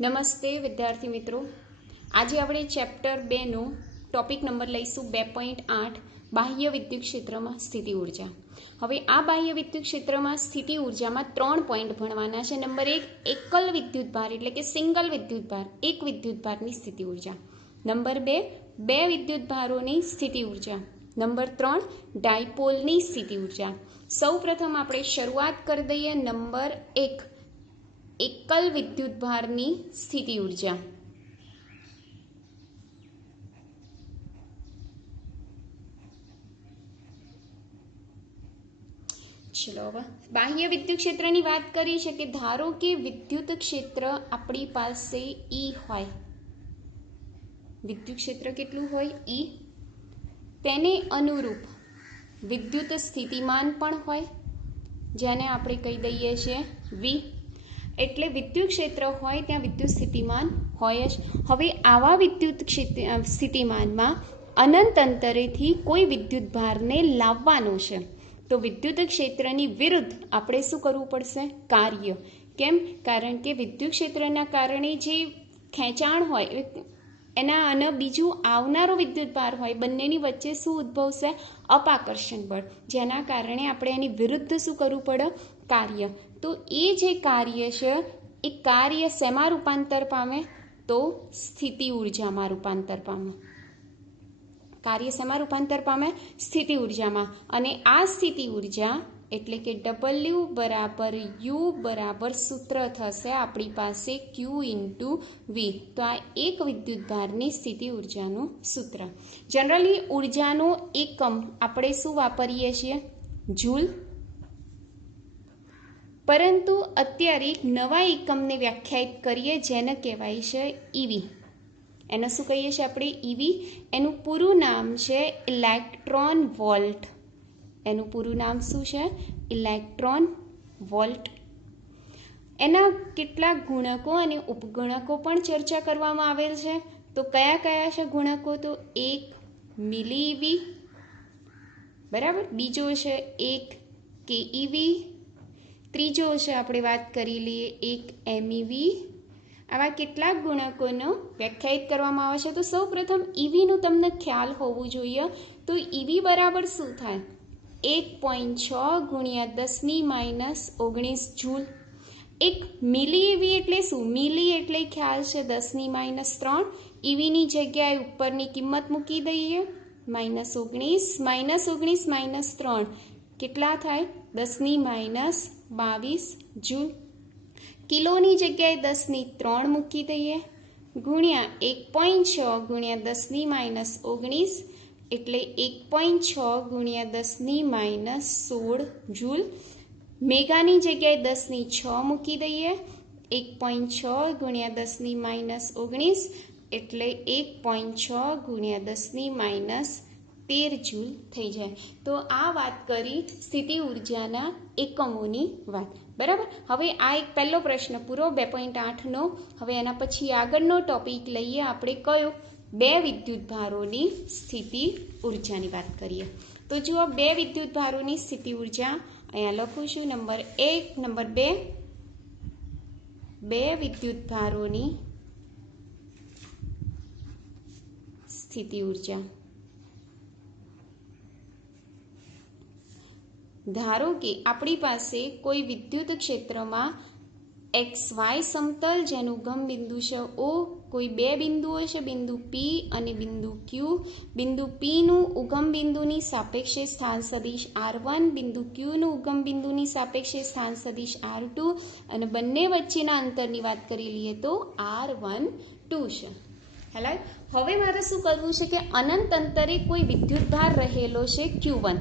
નમસ્તે વિદ્યાર્થી મિત્રો, આજે આપણે ચેપ્ટર 2નો ટોપિક નંબર લઈશું 2.8 બાહ્ય વિદ્યુત ક્ષેત્રમાં સ્થિતિ ઉર્જા. હવે આ બાહ્ય વિદ્યુત ક્ષેત્રમાં સ્થિતિ ઉર્જામાં 3 પોઈન્ટ ભણવાના છે. નંબર 1 એકલ વિદ્યુતભાર એટલે કે સિંગલ વિદ્યુતભાર, એક વિદ્યુતભારની સ્થિતિ ઉર્જા. નંબર 2 બે વિદ્યુતભારોની સ્થિતિ ઉર્જા. નંબર 3 ડાયપોલની સ્થિતિ ઉર્જા. સૌપ્રથમ આપણે શરૂઆત કરી દઈએ નંબર 1 एकल विद्युतभारनी स्थिति ऊर्जा. चलो अब बाह्य विद्युत क्षेत्र की बात करी है कि धारो के विद्युत क्षेत्र अपनी पासे ई होय, विद्युत क्षेत्र केटलू होय ई, तेने अनुरूप विद्युत स्थितिमान पण होय जेने आपणे कही दईए छे वी. એટલે વિદ્યુત ક્ષેત્ર હોય ત્યાં વિદ્યુત સ્થિતિમાન હોય જ. હવે આવા વિદ્યુત સ્થિતિમાનમાં અનંત અંતરેથી કોઈ વિદ્યુત ભારને લાવવાનો છે તો વિદ્યુત ક્ષેત્રની વિરુદ્ધ આપણે શું કરવું પડશે? કાર્ય. કેમ? કારણ કે વિદ્યુત ક્ષેત્રના કારણે જે ખેંચાણ હોય એના અને બીજું આવનારો વિદ્યુત ભાર હોય, બંનેની વચ્ચે શું ઉદ્ભવશે? અપાકર્ષણ બળ, જેના કારણે આપણે એની વિરુદ્ધ શું કરવું પડે? કાર્ય. તો એ જે કાર્ય છે એ કાર્ય શેમાં રૂપાંતર પામે? તો સ્થિતિ ઉર્જામાં રૂપાંતર પામે. કાર્ય શેમાં રૂપાંતર પામે? સ્થિતિ ઉર્જામાં. અને આ સ્થિતિ ઉર્જા એટલે કે W બરાબર U બરાબર સૂત્ર થશે આપણી પાસે Q ઇન્ટુ V. તો આ એક વિદ્યુતભારની સ્થિતિ ઉર્જાનું સૂત્ર. જનરલી ઉર્જાનો એકમ આપણે શું વાપરીએ છીએ? જૂલ. પરંતુ અત્યારે નવા એકમને વ્યાખ્યાયિત કરીએ જેને કહેવાય છે ઈવી. એને શું કહીએ છીએ આપણે? ઈવી. એનું પૂરું નામ છે ઇલેક્ટ્રોન વોલ્ટ. એનું પૂરું નામ શું છે? Electron volt. એના કેટલાક ગુણકો અને ઉપગુણકો પણ ચર્ચા કરવામાં આવેલ છે. તો કયા કયા છે ગુણકો? તો 1 મિલી ઈવી, બરાબર. બીજો છે 1 કેઈવી. ત્રીજો છે આપણે વાત કરી લઈએ 1 એમઈવી. આવા કેટલાક ગુણકોનો વ્યાખ્યાયિત કરવામાં આવે છે. તો સૌ પ્રથમ ઈવીનું તમને ખ્યાલ હોવું જોઈએ. તો ઈવી બરાબર શું થાય? 1.6 ગુણ્યા 10⁻⁻19 જૂલ. 1 મિલી ઈવી એટલે શું? મિલી એટલે ખ્યાલ છે 10⁻³ ઈવીની જગ્યાએ ઉપરની કિંમત મૂકી દઈએ -19 -3 કેટલા થાય? 10⁻22 જૂલ. કિલોની જગ્યાએ 10⁻³ મૂકી દઈએ ગુણ્યા 1.6 ગુણ્યા 10⁻19 એટલે 1.6 ગુણ્યા 10⁻16 જૂલ. મેગાની જગ્યાએ 10�6 મૂકી દઈએ 1.6 ગુણ્યા 10⁻19 એટલે 1.6 ગુણ્યા 10⁻13 જૂલ થઈ જાય. તો આ વાત કરી સ્થિતિ ઉર્જાના એકમોની વાત, બરાબર. હવે આ એક પહેલો પ્રશ્ન પૂરો 2.8નો. હવે એના પછી આગળનો ટોપિક લઈએ આપણે કયો? બે વિદ્યુતભારોની સ્થિતિ ઉર્જાની વાત કરીએ. તો જુઓ, બે વિદ્યુતભારોની સ્થિતિ ઉર્જા અહીંયા લખું છું. નંબર 1, નંબર 2 બે વિદ્યુતભારોની સ્થિતિ ઉર્જા. ધારો કે આપણી પાસે કોઈ વિદ્યુત ક્ષેત્રમાં XY સમતલ જેનું ઉગમ બિંદુ છે O, કોઈ બે બિંદુઓ છે, બિંદુ P અને બિંદુ Q. બિંદુ P નું ઉગમ બિંદુની સાપેક્ષે સ્થાન સદિશ R1, બિંદુ Q નું ઉગમ બિંદુની સાપેક્ષે સ્થાન સદિશ R2 અને બંને વચ્ચેના અંતરની વાત કરી લઈએ તો R12 છે. હેલો. હવે મારે શું કરવું છે કે અનંત અંતરે કોઈ વિદ્યુતભાર રહેલો છે Q1.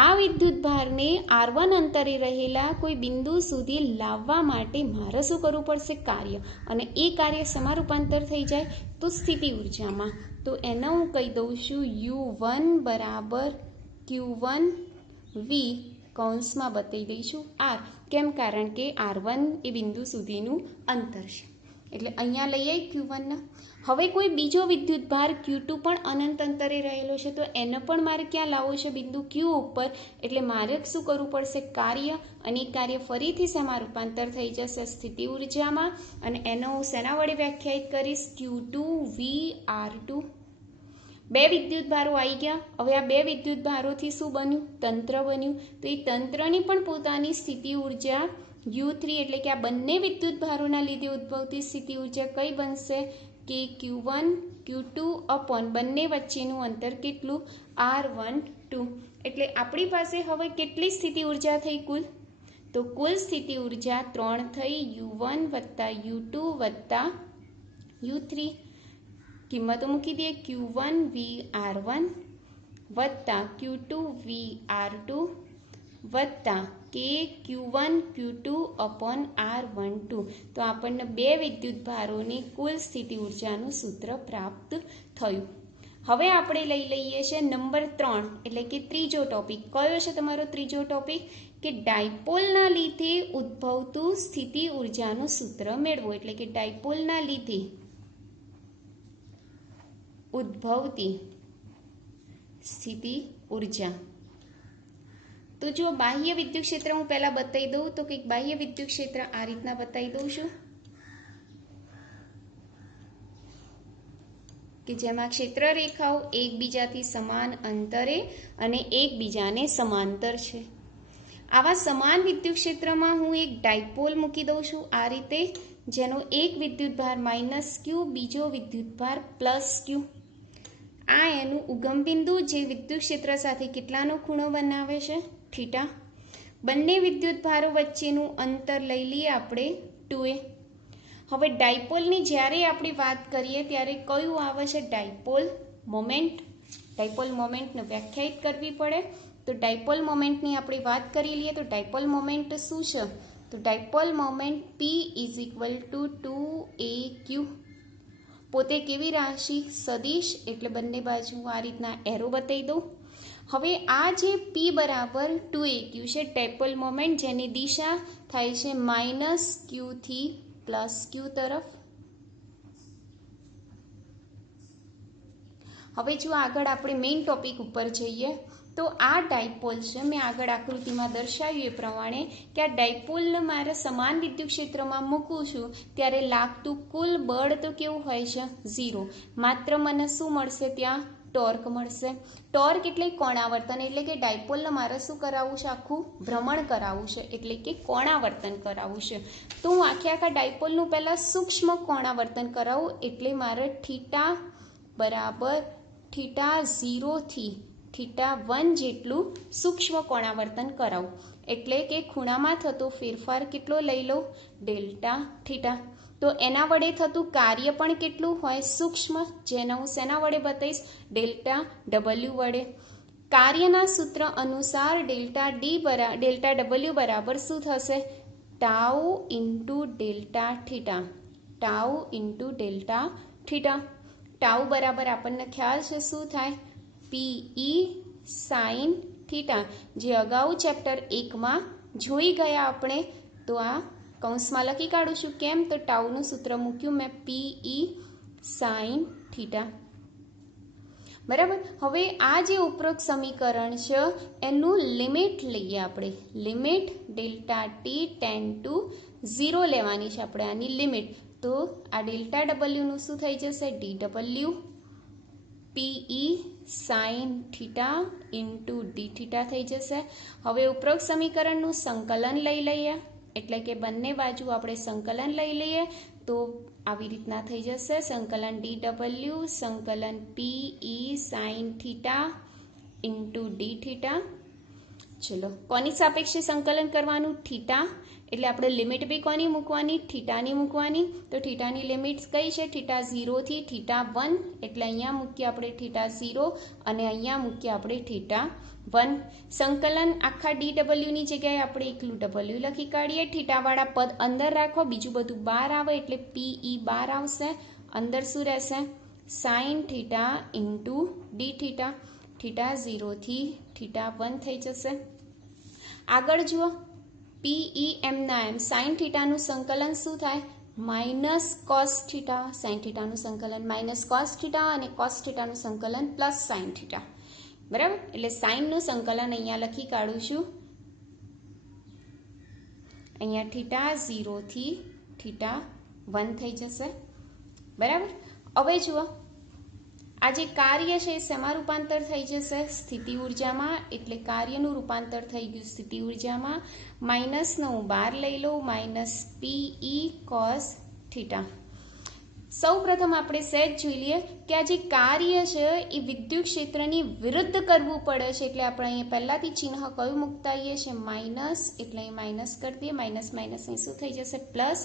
આ વિદ્યુતભારને R1 અંતરે રહેલા કોઈ બિંદુ સુધી લાવવા માટે મારે શું કરવું પડશે? કાર્ય. અને એ કાર્ય શેમાં રૂપાંતર થઈ જાય? તો સ્થિતિ ઉર્જામાં. તો એને હું કહી દઉં છું U1 બરાબર Q1 V કૌંસમાં બતાવી દઈશું R. કેમ? કારણ કે R1 એ બિંદુ સુધીનું અંતર છે. એટલે અહીંયા લઈ આવી Q1 ના. હવે કોઈ બીજો વિદ્યુતભાર Q2 પણ અનંત અંતરે રહેલો છે તો એને પણ મારે ક્યાં લાવવો છે? બિંદુ Q ઉપર. એટલે મારે શું કરવું પડશે? કાર્ય, અને કાર્ય ફરીથી શેમાં રૂપાંતર થઈ જશે? સ્થિતિ ઉર્જામાં. અને એનો હું શેના વડે વ્યાખ્યાયિત કરીશ? Q2VR2. બે વિદ્યુતભારો આવી ગયા. હવે આ બે વિદ્યુતભારોથી શું બન્યું? તંત્ર બન્યું. તો એ તંત્રની પણ પોતાની સ્થિતિ ઉર્જા U3 એટલે કે આ બંને વિદ્યુતભારોના લીધે ઉદ્ભવતી સ્થિતિ ઉર્જા કઈ બનશે? કે Q1 Q2 અપોન બંને વચ્ચેનું અંતર કેટલું? R12. એટલે આપણી પાસે હવે કેટલી સ્થિતિ ઉર્જા થઈ કુલ? તો કુલ સ્થિતિ ઉર્જા 3 થઈ, U1 વત્તા U2 વત્તા U3. કિંમતો મૂકી દઈએ. Q1VR1 વત્તા Q2VR2 વત્તા કે Q1 Q2 અપોન R12. તો આપણને બે વિદ્યુતભારોની કુલ સ્થિતિ ઉર્જાનું સૂત્ર પ્રાપ્ત થયું. હવે આપણે લઈ લઈએ છીએ નંબર 3 એટલે કે ત્રીજો ટોપિક. કયો છે તમારો ત્રીજો ટોપિક? કે ડાયપોલના લીધે ઉદ્ભવતું સ્થિતિ ઉર્જાનું સૂત્ર મેળવો. એટલે કે ડાયપોલના લીધે ઉદ્ભવતી સ્થિતિ ઉર્જા. તો જો બાહ્ય વિદ્યુત ક્ષેત્ર હું પહેલા બતાવી દઉં તો કંઈક બાહ્ય વિદ્યુત ક્ષેત્ર આ રીતના બતાવી દઉં છું કે જેમાં ક્ષેત્ર રેખાઓ એકબીજાથી સમાન અંતરે અને એકબીજાને સમાંતર છે. આવા સમાન વિદ્યુત ક્ષેત્રમાં હું એક ડાયપોલ મૂકી દઉં છું આ રીતે, જેનો એક વિદ્યુતભાર -Q, બીજો વિદ્યુતભાર +Q. આ એનું ઉગમ બિંદુ જે વિદ્યુત ક્ષેત્ર સાથે કેટલાનો ખૂણો બનાવે છે? θ. બંને વિદ્યુતભારો વચ્ચેનું અંતર લઈ લઈએ આપણે 2a. હવે ડાયપોલની જ્યારે આપણે વાત કરીએ ત્યારે કયું આવે છે? Dipole moment. ડાયપોલ મોમેન્ટને વ્યાખ્યાયિત કરવી પડે. તો ડાયપોલ મોમેન્ટની આપણે વાત કરી લઈએ તો ડાયપોલ મોમેન્ટ શું છે? તો ડાયપોલ મોમેન્ટ P = 2aq. પોતે કેવી રાશિ? સદિશ. એટલે બંને બાજુ આ રીતના એરો બતાવી દઉં. હવે આ જે P બરાબર 2aq છે ડાયપોલ મોમેન્ટ, જેની દિશા થાય છે -Q થી +Q તરફ. હવે જો આગળ આપણે મેઇન ટોપિક ઉપર જઈએ તો આ ડાયપોલ છે, મેં આગળ આકૃતિમાં દર્શાવ્યું એ પ્રમાણે કે આ ડાયપોલને મારે સમાન વિદ્યુત ક્ષેત્રમાં મૂકું છું ત્યારે લાગતું કુલ બળ તો કેવું હોય છે? 0. માત્ર મને શું મળશે? ત્યાં ટોર્ક મળશે. ટોર્ક એટલે કોણાવર્તન. એટલે કે ડાયપોલને મારે શું કરાવવું છે? આખું ભ્રમણ કરાવવું છે. એટલે કે કોણાવર્તન કરાવવું છે. તો હું આખા ડાયપોલનું પહેલાં સૂક્ષ્મ કોણાવર્તન કરાવું. એટલે મારે θ બરાબર θ0 થી θ1 જેટલું સૂક્ષ્મ કોણાવર્તન કરાવું. એટલે કે ખૂણામાં થતો ફેરફાર કેટલો લઈ લો? Δθ. તો એના વડે થતું કાર્ય પણ કેટલું હોય? સૂક્ષ્મ. જેને હું શેના વડે બતાવીશ? Δw વડે. કાર્યના સૂત્ર અનુસાર Δw બરાબર શું થશે? τ × Δθ. τ × Δθ. ટાઉ બરાબર આપણને ખ્યાલ છે શું થાય? PE sin θ. જે અગાઉ ચેપ્ટર 1માં જોઈ ગયા આપણે. તો આ કૌંસમાં લખી કાઢું છું. કેમ? તો ટાઉનું સૂત્ર મૂક્યું મેં PE sin θ. બરાબર. હવે આ જે ઉપરોક્ત સમીકરણ છે એનું લિમિટ લઈએ આપણે. લિમિટ Δt → 0 લેવાની છે આપણે આની લિમિટ. તો આ Δw શું થઈ જશે? dw PE sin θ × dθ થઈ જશે. હવે ઉપરોક્ત સમીકરણનું સંકલન લઈ લઈએ. એટલે કે બંને બાજુ આપણે સંકલન લઈ લઈએ તો આવી રીતના થઈ જશે. સંકલન dw સંકલન PE sin θ × dθ. ચલો, કોની સાપેક્ષે સંકલન કરવાનું? θ. એટલે આપણે લિમિટ બી કોની મૂકવાની? θની મૂકવાની. તો θની લિમિટ કઈ છે? θ0 થી θ1. એટલે અહીંયા મૂકીએ આપણે θ0 અને અહીંયા મૂકીએ આપણે θ1. સંકલન આખા dwની જગ્યાએ આપણે એકલું w લખી કાઢીએ. θવાળા પદ અંદર રાખો, બીજું બધું બહાર આવે એટલે PE બહાર આવશે. અંદર શું રહેશે? sin θ × dθ. θ0 થી θ1 થઈ જશે. આગળ જુઓ, PE એમના એમ sin θનું સંકલન શું થાય? માઇનસ કોસ થીટા સાઇન થીટાનું સંકલન માઇનસ કોસ થીટા અને કોસ થીટાનું સંકલન પ્લસ સાઇન થીટા, બરાબર. એટલે સાઇનનું સંકલન અહીંયા લખી કાઢું છું. અહીંયા થીટા 0 થી થીટા 1 થઈ જશે, બરાબર. હવે જુઓ, આ જે કાર્ય છે એ શેમાં રૂપાંતર થઈ જશે? સ્થિતિ ઉર્જામાં. એટલે કાર્યનું રૂપાંતર થઈ ગયું સ્થિતિ ઉર્જામાં. માઇનસનો હું બહાર લઈ લઉં, માઇનસ પીઈ કોસ થીટા. સૌ પ્રથમ આપણે સહેજ જોઈ લઈએ કે આ જે કાર્ય છે એ વિદ્યુત ક્ષેત્રની વિરુદ્ધ કરવું પડે છે. એટલે આપણે અહીંયા પહેલાંથી ચિહ્ન કયું મૂકતા આવીએ છીએ? માઇનસ. એટલે અહીં માઇનસ કરી દઈએ. માઇનસ માઇનસ અહીં શું થઈ જશે? પ્લસ.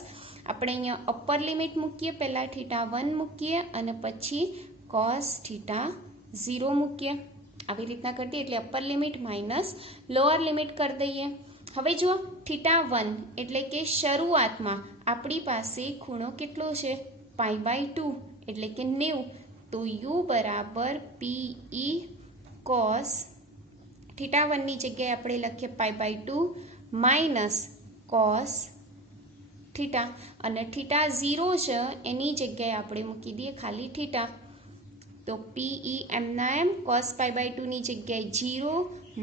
આપણે અહીંયા અપર લિમિટ મૂકીએ, પહેલાં થીટા 1 મૂકીએ અને પછી કોસ થીટા 0 મૂકીએ. આવી રીતના કરી દઈએ. એટલે upper limit minus lower limit કરી દઈએ. હવે જુઓ, થીટા 1 એટલે કે શરૂઆતમાં આપણી પાસે ખૂણો કેટલો છે? π/2 એટલે કે 90. તો u બરાબર પીઈ કોસ થીટા 1ની જગ્યાએ આપણે લખીએ π/2 માઇનસ કોસ થીટા, અને થીટા 0 છે એની જગ્યાએ આપણે મૂકી દઈએ ખાલી થીટા. તો પીઈ એમના એમ કોસ π/2ની જગ્યાએ 0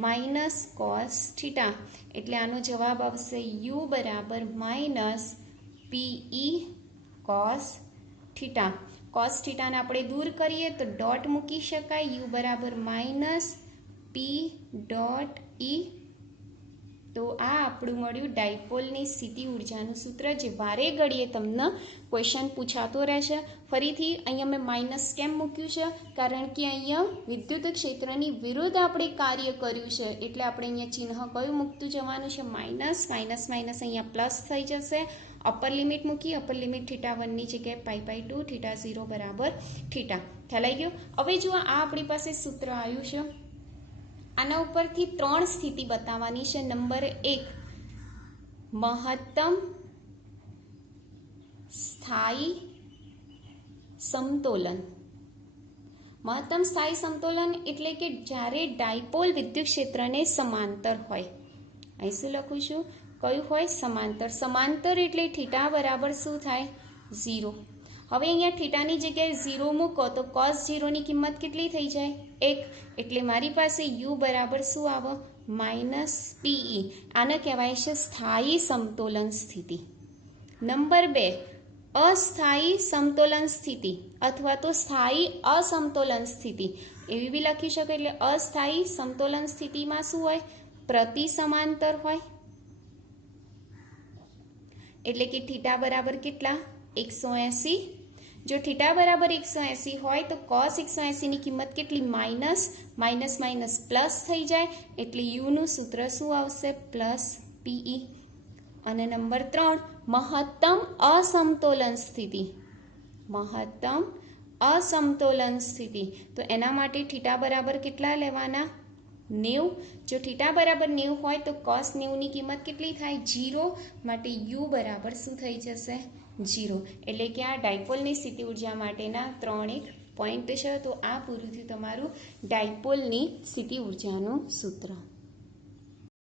માઇનસ કોસ થીટા. એટલે આનો જવાબ આવશે u બરાબર minus P E cos theta. Cos થીટાને આપણે દૂર કરીએ તો ડોટ મૂકી શકાય. u બરાબર માઇનસ પી ડોટ ઈ. તો આ આપણું મળ્યું ડાયપોલની સ્થિતિ ઉર્જાનું સૂત્ર, જે વારે ઘડીએ તમને ક્વેશ્ચન પૂછાતો રહેશે. ફરીથી અહીંયા મેં માઇનસ કેમ મૂક્યું છે? કારણ કે અહીંયા વિદ્યુત ક્ષેત્રની વિરુદ્ધ આપણે કાર્ય કર્યું છે. એટલે આપણે અહીંયા ચિહ્ન કયું મૂકતું જવાનું છે? માઇનસ. માઇનસ માઇનસ અહીંયા પ્લસ થઈ જશે. અપર લિમિટ મૂકી, અપર લિમિટ થીટા 1ની જગ્યાએ π/2 થીટા 0 બરાબર થીટા. ખ્યાલ આવી ગયો? હવે જુઓ, આ આપણી પાસે સૂત્ર આવ્યું છે. આના ઉપરથી 3 સ્થિતિ બતાવવાની છે. નંબર 1, મહત્તમ સ્થાયી સમતોલન. મહત્તમ સ્થાયી સમતોલન એટલે કે જ્યારે ડાયપોલ વિદ્યુત ક્ષેત્રને સમાંતર હોય. અહીં શું લખું છું? કયું હોય? સમાંતર. સમાંતર એટલે થીટા બરાબર શું થાય? 0. હવે અહીંયા થીટાની જગ્યાએ 0 મૂકો તો કોસ 0ની કિંમત કેટલી થઈ જાય? 1. એટલે મારી પાસે u બરાબર શું આવે? Minus PE. આને કહેવાય છે સ્થાયી સમતોલન સ્થિતિ. નંબર 2, અસ્થાયી સમતોલન સ્થિતિ અથવા તો સ્થાયી અસમતોલન સ્થિતિ એવી બી લખી શકો. એટલે અસ્થાયી સમતોલન સ્થિતિમાં શું હોય? પ્રતિ સમાંતર હોય. એટલે કે થીટા બરાબર કેટલા? 180. જો થીટા બરાબર 180 હોય તો કોસ 180ની કિંમત કેટલી? માઇનસ. માઇનસ માઇનસ પ્લસ થઈ જાય. એટલે યુનું સૂત્ર શું આવશે? Plus PE. અને નંબર 3, મહત્તમ અસમતોલન સ્થિતિ. મહત્તમ અસમતોલન સ્થિતિ. તો એના માટે થીટા બરાબર કેટલા લેવાના? 90. જો થીટા બરાબર 90 હોય તો કોસ 90ની કિંમત કેટલી થાય? 0. માટે u બરાબર શું થઈ જશે? 0. એટલે કે આ ડાયપોલની સ્થિતિ ઉર્જા માટેના 3 એક પોઈન્ટ છે. તો આ પૂરું થયું તમારું ડાયપોલની સ્થિતિ ઉર્જાનું સૂત્ર.